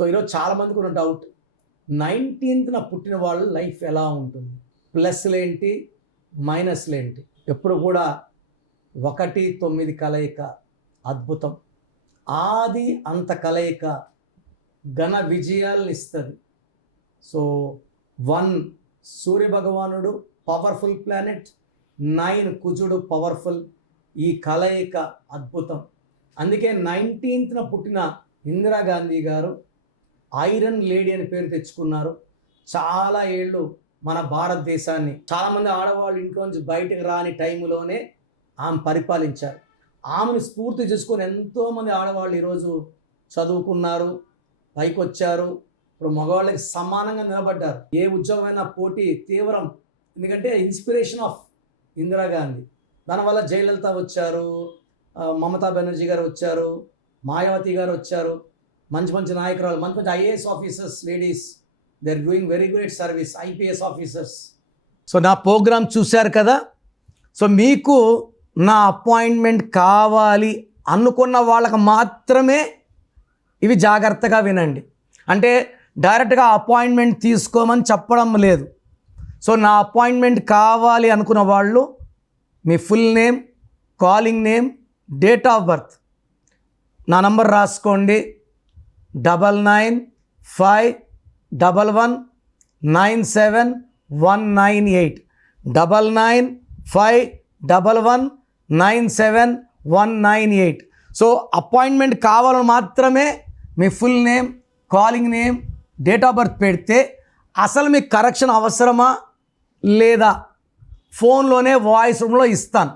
So ఈరోజు చాలామందికి ఉన్న డౌట్, 19th పుట్టిన వాళ్ళ లైఫ్ ఎలా ఉంటుంది, ప్లస్లేంటి మైనస్లేంటి? ఎప్పుడు కూడా 1-9 కలయిక అద్భుతం, ఆది అంత కలయిక ఘన విజయాలను ఇస్తుంది. సో 1 సూర్యభగవానుడు పవర్ఫుల్ ప్లానెట్, 9 కుజుడు పవర్ఫుల్, ఈ కలయిక అద్భుతం. అందుకే 19th పుట్టిన ఇందిరాగాంధీ గారు ఐరన్ లేడీ అని పేరు తెచ్చుకున్నారు. చాలా ఏళ్ళు మన భారతదేశాన్ని, చాలామంది ఆడవాళ్ళు ఇంట్లో నుంచి బయటకు రాని టైంలోనే ఆమె పరిపాలించారు. ఆమెను స్ఫూర్తి చేసుకొని ఎంతోమంది ఆడవాళ్ళు ఈరోజు చదువుకున్నారు, పైకి వచ్చారు. ఇప్పుడు మగవాళ్ళకి సమానంగా నిలబడ్డారు. ఏ ఉద్యోగమైనా పోటీ తీవ్రం, ఎందుకంటే ఇన్స్పిరేషన్ ఆఫ్ ఇందిరాగాంధీ. దానివల్ల జయలలిత వచ్చారు, మమతా బెనర్జీ గారు వచ్చారు, మాయావతి గారు వచ్చారు, మంచి మంచి నాయకురాలు, మంచి మంచి IAS officers ladies, they are doing very great service, IPS officers. So నా ప్రోగ్రామ్ చూశారు కదా. సో మీకు నా అపాయింట్మెంట్ కావాలి అనుకున్న వాళ్ళకి మాత్రమే ఇవి జాగ్రత్తగా వినండి. అంటే డైరెక్ట్గా అపాయింట్మెంట్ తీసుకోమని చెప్పడం లేదు. సో నా అపాయింట్మెంట్ కావాలి అనుకున్న వాళ్ళు మీ full name, calling name, date of birth, నా నంబర్ రాసుకోండి, 9951197198, 9951197198. సో అపాయింట్మెంట్ కావాలని మాత్రమే మీ full name, calling name, date of birth పెడితే అసలు మీకు కరెక్షన్ అవసరమా లేదా ఫోన్లోనే వాయిస్ రూమ్లో ఇస్తాను.